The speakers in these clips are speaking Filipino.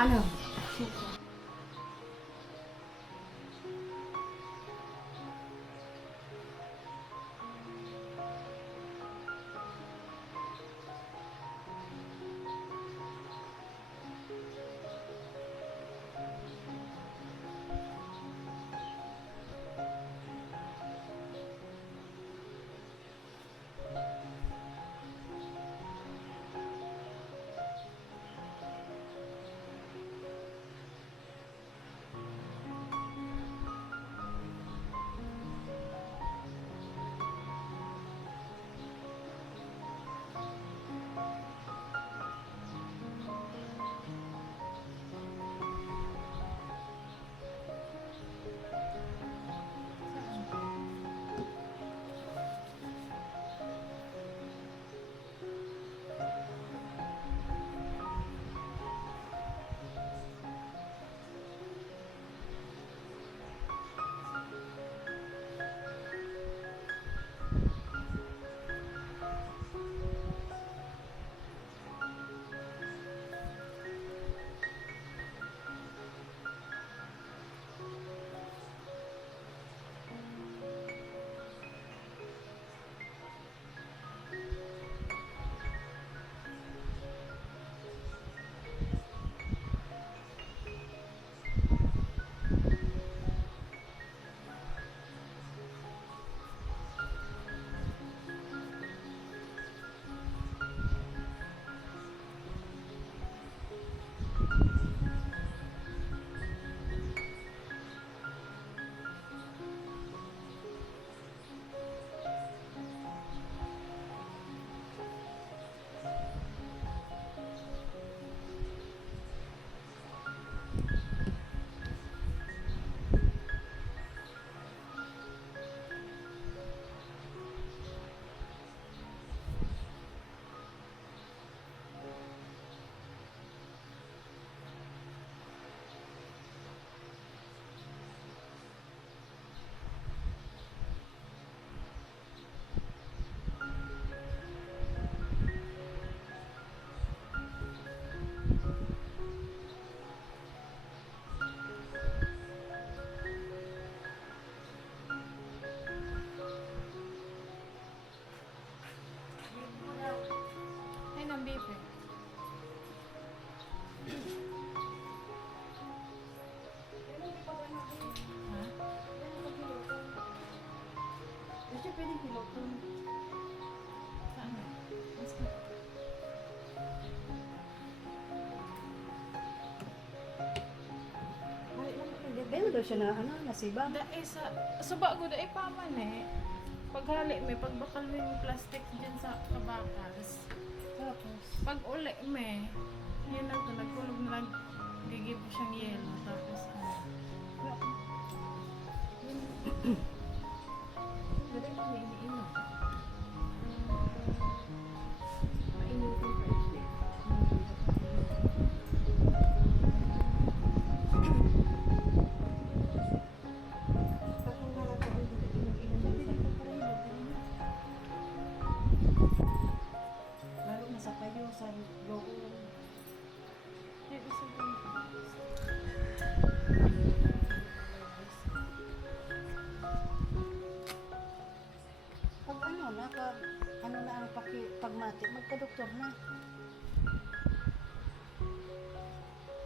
Ano? Ay, ng bibe. Ha? Kasi pwede pilotong. Saan? Mas ka. Dahil daw siya na, ano, nasiba. Dae sa bago dae pa man eh. Paghali may pagbakal mo yung plastic dyan sa kabakas. Tapos, Pag uli may, yun lang to, nagkulog na gigib siyang yelo. Tapos Dali mo may iniinom. Mainutin pa ito. Lalo na sa kayo, sa loob. yun isa din. Pag ano, ano na ang pagmati, magpa-doktor na.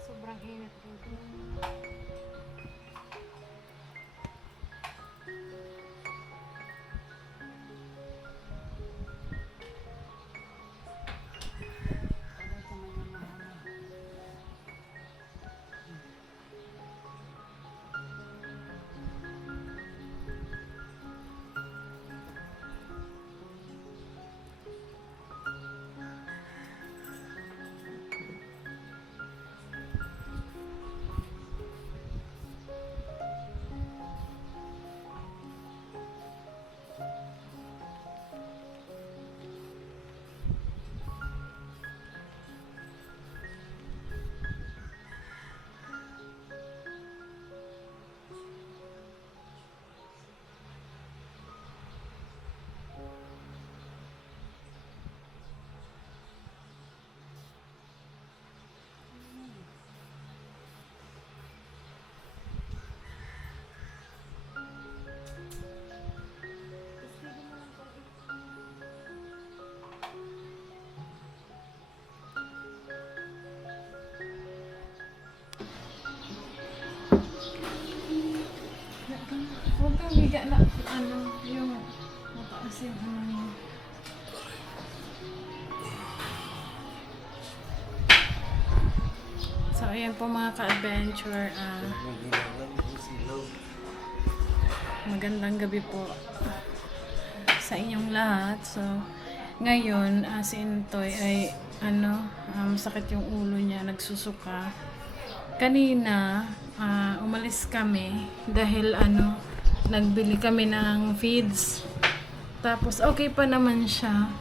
Sobrang init dito. Ano sa mga mahal. higa na, yung mataas yung niya. So, ayan po mga ka-adventure. Magandang gabi po sa inyong lahat. So, ngayon, si Intoy ay, sakit yung ulo niya, nagsusuka. Kanina, umalis kami dahil, nagbili kami ng feeds. Tapos, okay pa naman siya.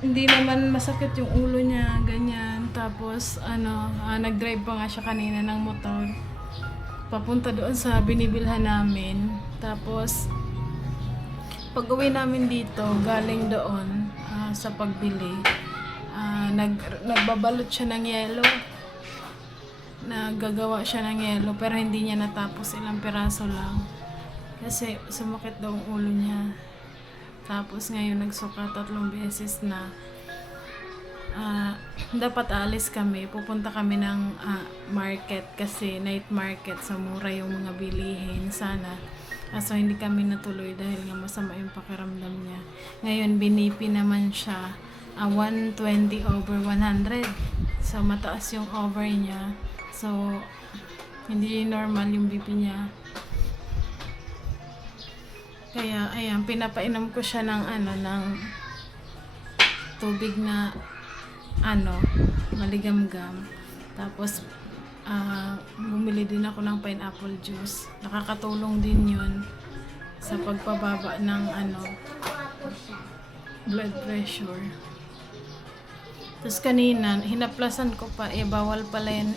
Hindi naman masakit yung ulo niya, ganyan. Tapos, nag-drive pa nga siya kanina ng motor. Papunta doon sa binibilhan namin. Tapos, pag-uwi namin dito, galing doon sa pagbili, nagbabalot siya ng yelo. Naggagawa siya ng yelo, pero hindi niya natapos, ilang piraso lang. Kasi sumakit daw ang ulo niya. Tapos ngayon nagsuka 3 beses na. Dapat alis kami, pupunta kami ng market kasi night market, sa mura yung mga bilihin sana. So hindi kami natuloy dahil nga masama yung pakiramdam niya. Ngayon binipi naman siya 120/100. So mataas yung over niya. So hindi normal yung BP niya. Kaya ayan, pinapainom ko siya ng ng tubig na maligamgam. Tapos bumili din ako ng pineapple juice. Nakakatulong din 'yun sa pagpababa ng blood pressure. Tapos kanina hinaplasan ko pa, bawal pala yan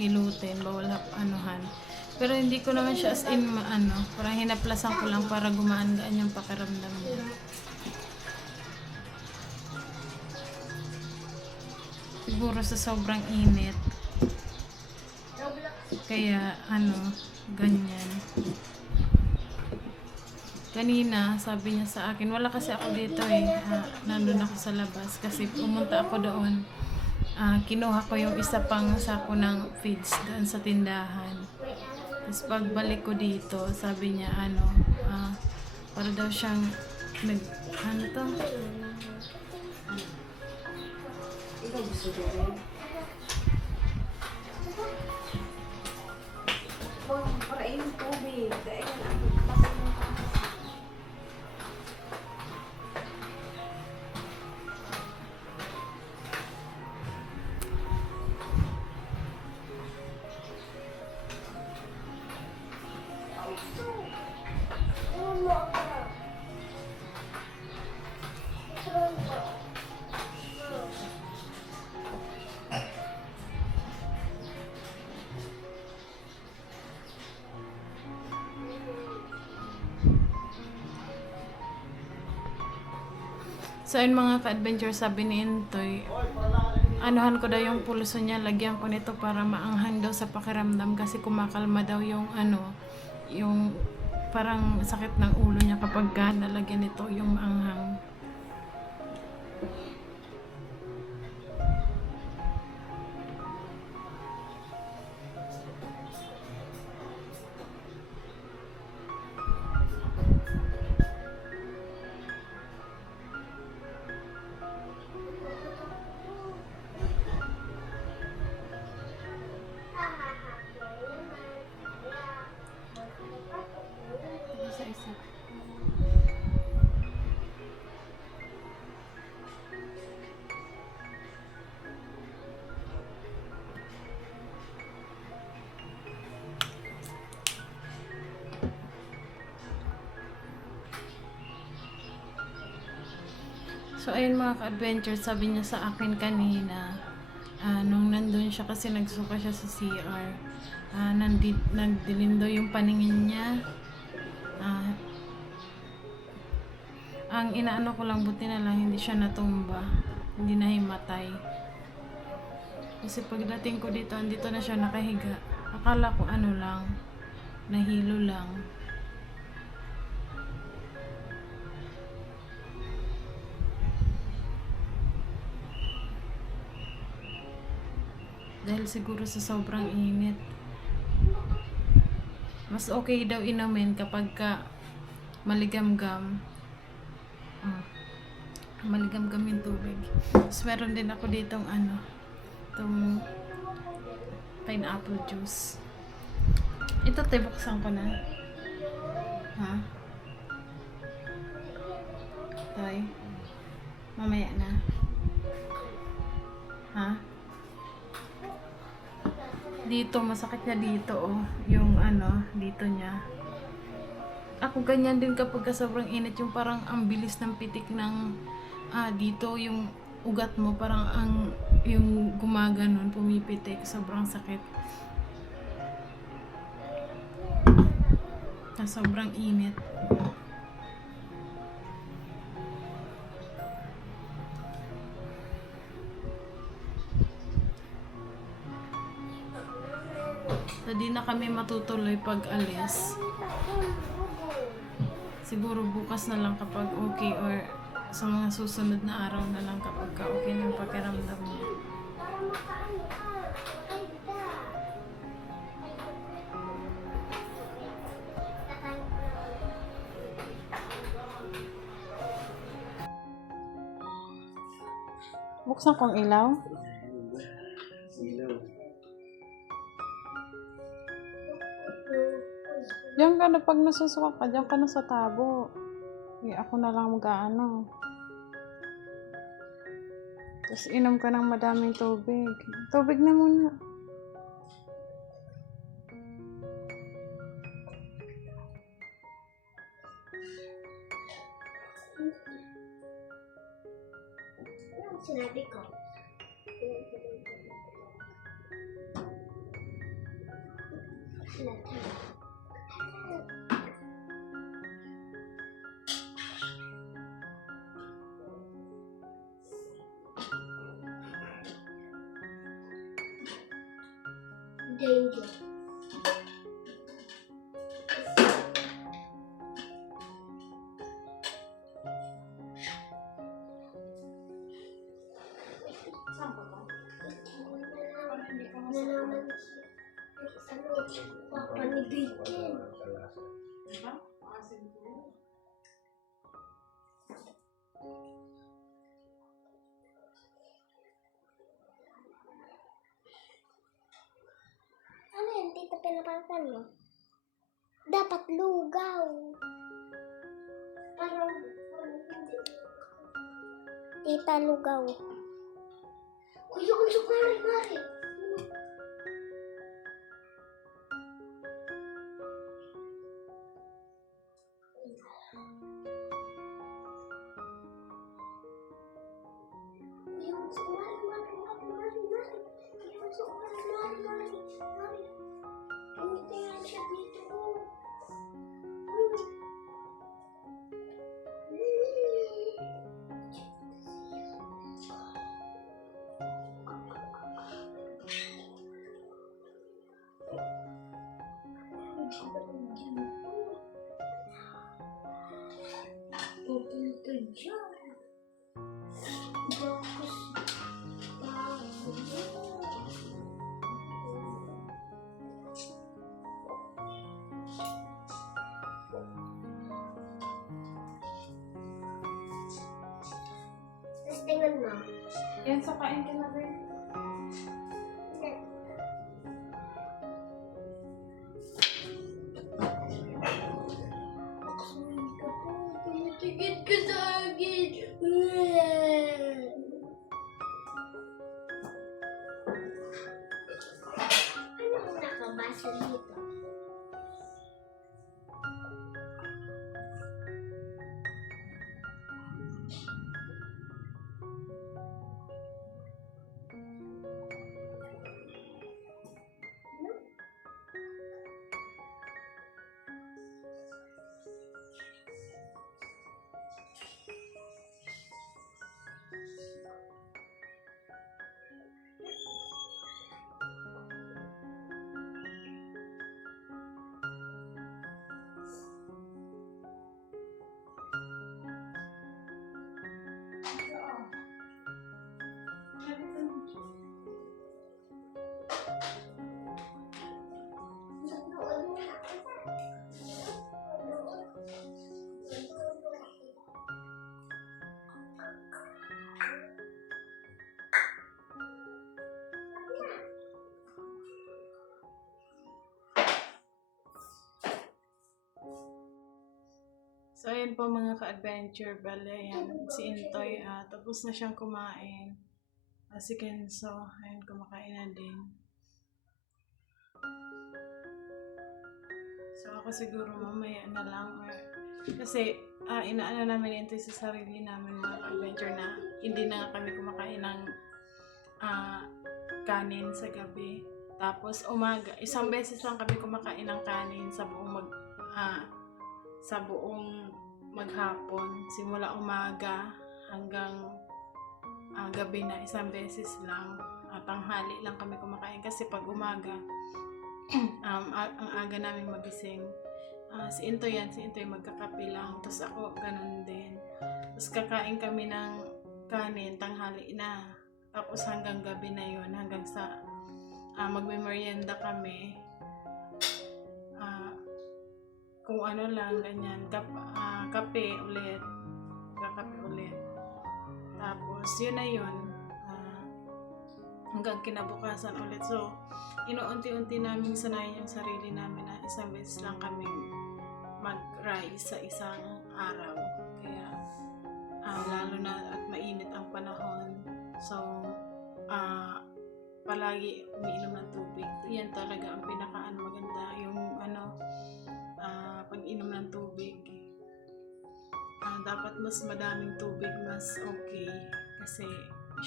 hilutin, bawal anuhan. Pero hindi ko naman siya as in parang hinaplasan ko lang para gumaan-gaan yung pakiramdam niya. Siguro sa sobrang init. Kaya ganyan. Kanina, sabi niya sa akin, wala kasi ako dito nandun ako sa labas kasi pumunta ako doon. Kinuha ko yung isa pang sako ng feeds doon sa tindahan. Tapos pagbalik ko dito, sabi niya para daw siyang Ikaw gusto ko rin. Para yung tubig. Dahil ang pasok mo. So ayun mga ka-adventure, sabi ni Intoy, anuhan ko daw yung pulso niya, lagyan ko nito para maanghang daw sa pakiramdam kasi kumakalma daw yung yung parang sakit ng ulo niya kapag nalagyan nito yung maanghang. Isa-isa. So ayun mga ka-adventure, sabi niya sa akin kanina, nung nandun siya kasi nagsuka siya sa CR, nagdilim daw yung paningin niya. Ang inaano ko lang, buti na lang hindi siya natumba, hindi nahimatay. Kasi pagdating ko dito, andito na siya nakahiga. Akala ko lang, nahilo lang. Dahil siguro sa sobrang init. Mas okay daw inumin kapag ka maligamgam. Maligamgam yung tubig. Tapos meron din ako ditong itong pineapple juice. Ito, buksan ko na. Ha? Toy? Mamaya na. Ha? Dito, masakit niya dito, oh. Yung dito niya. Ako ganyan din kapag sobrang init, yung parang ang bilis ng pitik ng dito, yung ugat mo, parang yung gumaganon, pumipitik, sobrang sakit. Sobrang init. So, di na kami matutuloy pag alis. Siguro bukas na lang kapag okay, or sa mga susunod na araw na lang kapag okay ng pakiramdam niya. Buksan kong ilaw. Diyan ka na, pag nasusuka ka, diyan ka na sa tabo. Ako na lang mag-aano. Tapos inom ka ng madaming tubig. Tubig na muna. Ano sinabi ko? Danger. Nalaman papanibitin. Ano yan, tita, pinapakan mo? Dapat lugaw. Parang hindi. Tita, lugaw. Kuya, kung sukarin, mari. Pupunta dyan. Tapos tingnan mo. Yan, so kain ka na rin. Tingin ka sa akin. Ano ang nakabasa dito? So, ayun po mga ka-adventure. Bale, ayan, si Intoy, tapos na siyang kumain. Si Kenzo, ayun, kumakain na din. So, ako siguro mamaya na lang. Kasi, inaano namin ito sa sarili namin mga ka-adventure na hindi na nga kami kumakain ng kanin sa gabi. Tapos, umaga, isang beses lang kami kumakain ng kanin sa buong maghapon. Simula umaga hanggang gabi na, isang beses lang. Tanghali lang kami kumakain kasi pag umaga, ang aga namin magising. Si Intoy magkakape lang. Tapos ako, ganun din. Tapos kakain kami ng kanin, tanghali na. Tapos hanggang gabi na yun, hanggang sa magme-merienda kami. Kung ano lang, ganyan. Kape ulit. Kakape ulit. Tapos, yun na yun. Hanggang kinabukasan ulit. So, inuunti-unti namin sanayin yung sarili namin na isang beses lang kami mag-rise sa isang araw. Kaya, lalo na at mainit ang panahon. So, palagi umiinom ng tubig. Yan talaga ang maganda. Yung pag-inom ng tubig. Dapat mas madaming tubig, mas okay. Kasi,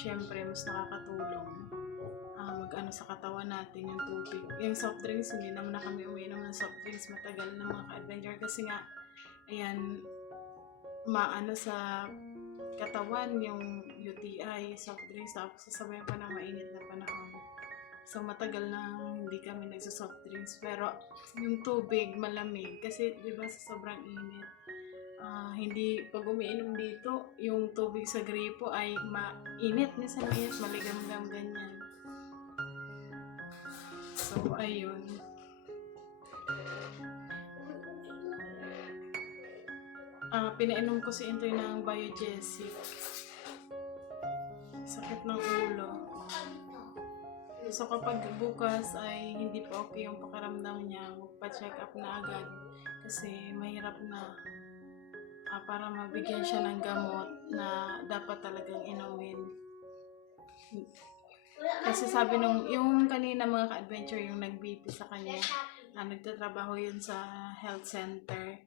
syempre, mas nakakatulong sa katawan natin yung tubig. Yung soft drinks, hindi naman na kami umiinom ng soft drinks matagal na mga ka-adventure kasi nga, ayan, maano sa katawan yung UTI, soft drinks, tapos sasabayan pa ng mainit na panahon. So, matagal na hindi kami nagsa-soft drinks. Pero, yung tubig, malamig. Kasi, di ba, sa sobrang init. Hindi, pag umiinom dito, yung tubig sa gripo ay mainit. Minsan mainit, maligam-gam, ganyan. So, ayun. Pinainom ko si Intoy ng Biogesic. Sakit ng ulo. So, kapag bukas ay hindi pa okay yung pakiramdam niya, magpa-check up na agad. Kasi mahirap na para mabigyan siya ng gamot na dapat talagang inumin. Kasi sabi yung kanina mga ka-adventure, yung nag-BP sa kanya, nagtatrabaho yun sa health center.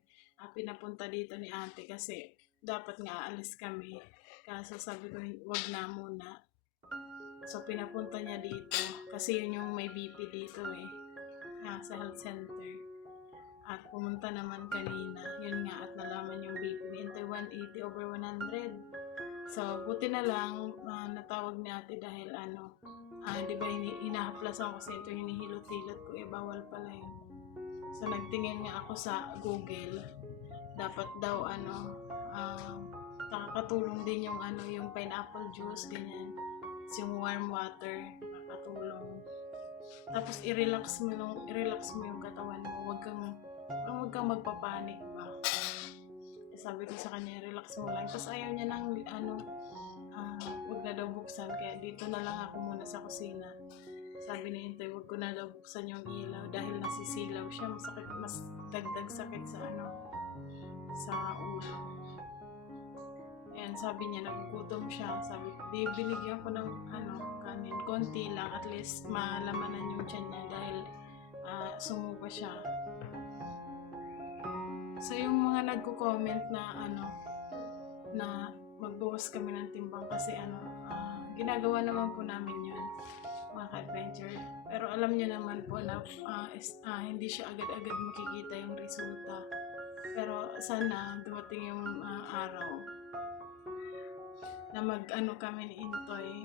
Pinapunta dito ni ate kasi dapat nga aalis kami. Kaso sabi ko, wag na muna. So, pinapunta niya dito. Kasi yun yung may BP dito sa health center. At pumunta naman kanina. Yun nga, at nalaman yung BP ni Intoy 180/100. So, buti na lang natawag ni ate dahil di ba inahaplasan ko kasi ito, hinihilot-hilot ko, bawal pala yun. So, nagtingin nga ako sa Google. Dapat daw nakakatulong din yung yung pineapple juice, ganyan. Yung warm water, nakakatulong. Tapos i-relax mo yung katawan mo. Huwag kang magpapanik ba. Sabi ko sa kanya, relax mo lang. Tapos ayaw niya nang huwag na daw buksan. Kaya dito na lang ako muna sa kusina. Sabi ni Intoy, huwag ko na daw buksan yung ilaw dahil nasisilaw siya. Masakit, mas dagdag sakit sa sa ulo. Ayan, sabi niya, nagugutom siya. Sabi ko, binigyan ko ng kanin. Konti lang, at least malamanan yung tiyan niya dahil sumupa siya. So, yung mga nagko-comment na na magbawas kami ng timbang kasi ginagawa naman po namin yun, mga ka-adventure. Pero alam niyo naman po na hindi siya agad-agad makikita yung resulta. Pero sana dumating yung araw na kami ni Intoy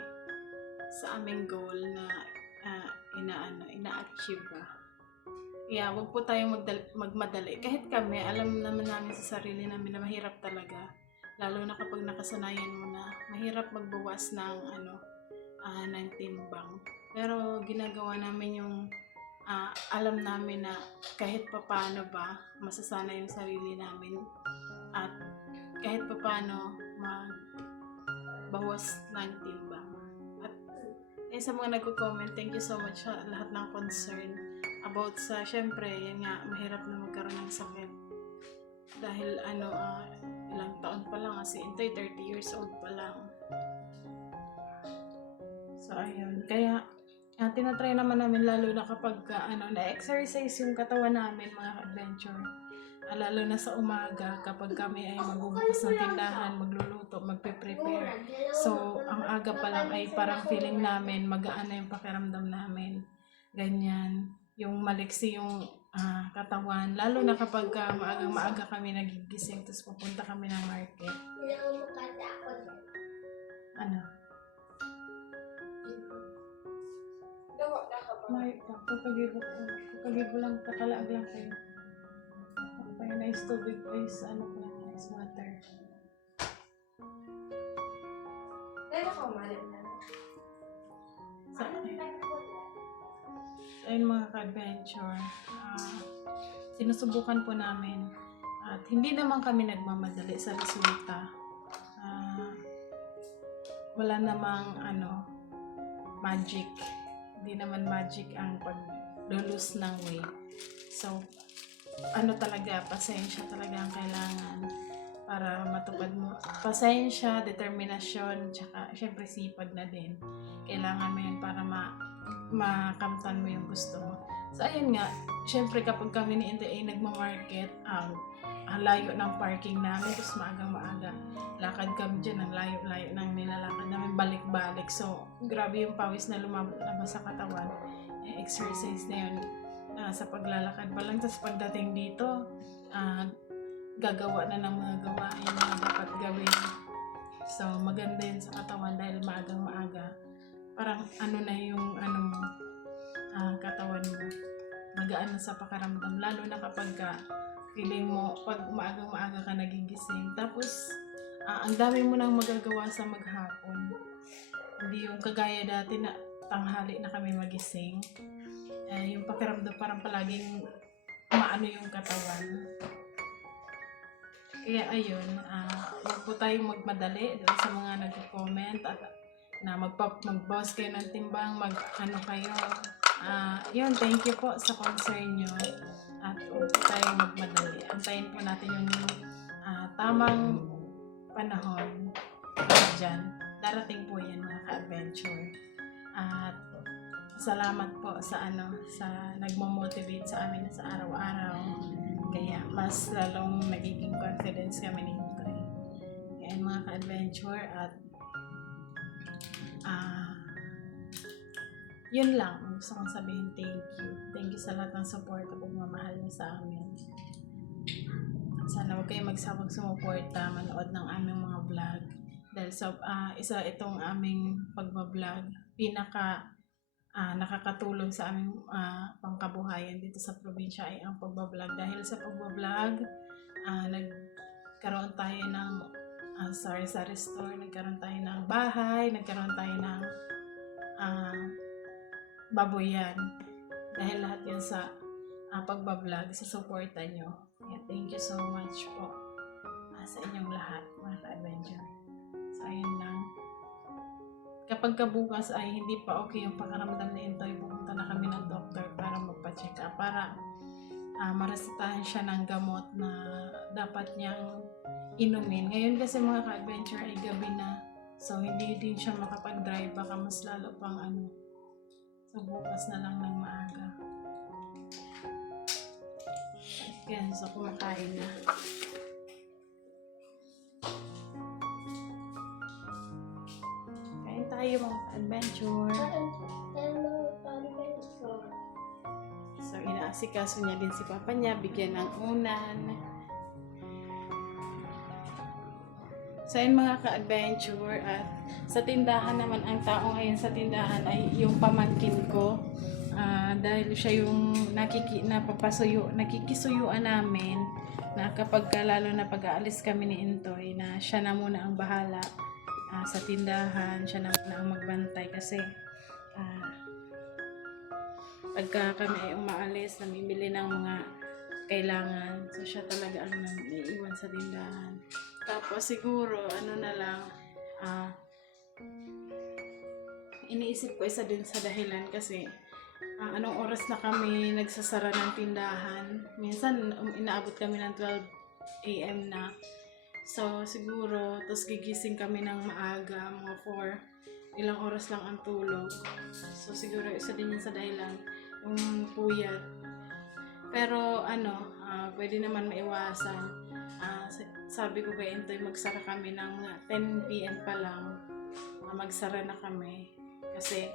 sa aming goal na ina-achieve ba. Yeah, wag po tayong magmadali. Kahit kami, alam naman namin sa sarili namin na mahirap talaga. Lalo na kapag nakasanayan mo na, mahirap magbawas ng ng timbang. Pero ginagawa namin yung alam namin na kahit papaano ba masasanay yung sarili namin at kahit papaano magbawas ng timbang. At sa mga nagko-comment, thank you so much sa lahat ng concern about sa, syempre, yan nga, mahirap na magkaroon ng sakit. Dahil ilang taon pa lang kasi Intoy, 30 years old pa lang. So ayun, kaya tinatry naman namin lalo na kapag na-exercise yung katawan namin mga adventure. Lalo na sa umaga kapag kami ay magbubukas ng tindahan, magluluto, magpe-prepare. So ang aga pa lang ay parang feeling namin magaan na yung pakiramdam namin. Ganyan, yung maliksi yung katawan. Lalo na kapag maaga kami nagigising tapos pupunta kami ng market. Ano? May pagkagibo lang, kakalaag lang kayo. Kaya nice tubig, ice, ice water. So, ayun mga ka-adventure, sinusubukan po namin at hindi naman kami nagmamadali sa resulta. Wala namang magic. Hindi naman magic ang pag-lose ng weight. So, talaga, pasensya talaga ang kailangan para matupad mo. Pasensya, determinasyon, tsaka syempre sipag na din. Kailangan mo yun para makamtan mo yung gusto mo. So, ayun nga, syempre kapag kami ni Intoy ay nagmamarket, ang layo ng parking namin, tapos maaga. Lakad kami dyan, ang layo-layo ng nilalakad namin, balik-balik. So, grabe yung pawis na lumabas sa katawan. Exercise na yun sa paglalakad pa lang. Tapos pagdating dito, gagawa na ng mga gawain na dapat gawin. So, maganda yun sa katawan dahil maaga. Parang na yung katawan mo. Magaan na sa pakiramdam. Lalo na kapag feeling mo, pag maaga ka nagigising. Tapos, ang dami mo nang magagawa sa maghapon. Hindi yung kagaya dati na tanghali na kami magising. Yung pakiramdam parang palaging maano yung katawan. Kaya ayun, huwag po tayong magmadali doon sa mga nag-comment at na mag-boss kayo ng timbang, kayo. Yun, thank you po sa concern nyo. At huwag po tayong magmadali. Antayin po natin yung tamang panahon dyan. Darating po yan mga ka-adventure. At salamat po sa nagmo-motivate sa amin sa araw-araw. Kaya mas lalong nagiging confidence kami ni Intoy. Kaya mga ka-adventure at yun lang. Gusto kong sabihin thank you. Thank you sa lahat ng support at pagmamahal niyo sa amin. Sana huwag kayong magsawag sumuporta, manood ng aming mga vlog. Dahil isa itong aming pagbablog, nakakatulong sa aming pangkabuhayan dito sa probinsya ay ang pagbablog. Dahil sa pagbablog, nagkaroon tayo ng sari-sari store, nagkaroon tayo ng bahay, nagkaroon tayo ng baboyan. Dahil lahat yan sa pagbablog, sa suporta nyo. Yeah, thank you so much po sa inyong lahat, mga ka-adventure. So, ayun lang. Kapag kabukas ay hindi pa okay yung pakaramdam ni Intoy, pupunta na kami ng doktor para magpa-check up, para maresetahan siya ng gamot na dapat niyang inumin. Ngayon kasi mga ka-adventure ay gabi na, so hindi din siya makapag-drive, baka mas lalo pang so bukas na lang ng maaga. Yan, so kumakain na. Kain tayo mga ka-adventure. So inaasikaso niya din si papa niya, bigyan ng unan. So yun mga ka-adventure, at sa tindahan naman, ang tao ngayon sa tindahan ay yung pamangkin ko. Dahil siya yung nakikisuyuan namin na kapag lalo na pag-aalis kami ni Intoy, na siya na muna ang bahala sa tindahan, siya na muna ang magbantay kasi pagka kami ay umaalis, namimili ng mga kailangan, so siya talaga ang naiiwan sa tindahan. Tapos siguro na lang, iniisip ko isa din sa dahilan kasi anong oras na kami nagsasara ng tindahan. Minsan inaabot kami ng AM na. So, siguro, tapos gigising kami ng maaga, mga 4. Ilang oras lang ang tulog. So, siguro, isa din yun sa dahilan, yung puyat. Pero, pwede naman maiwasan. Sabi ko kay Intoy, magsara kami ng 10 PM pa lang. Magsara na kami. Kasi,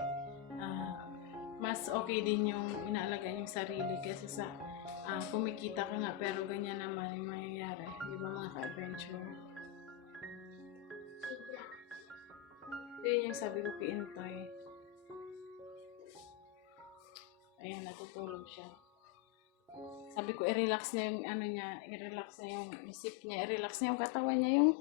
mas okay din yung inaalagaan yung sarili kaysa sa kumikita ka nga pero ganyan naman yung mangyayari. Di ba mga ka-adventure? Yun yung sabi ko kay Intoy. Ayan, natutulog siya. Sabi ko, i-relax niya yung i-relax niya yung isip niya, i-relax niya yung katawan niya, yung,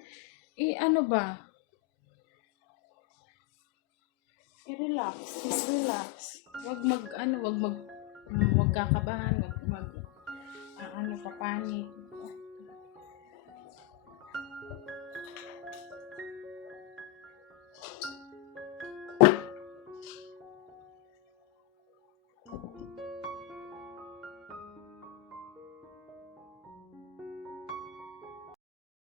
i-relax, just relax. Wag kakabahan, papanik.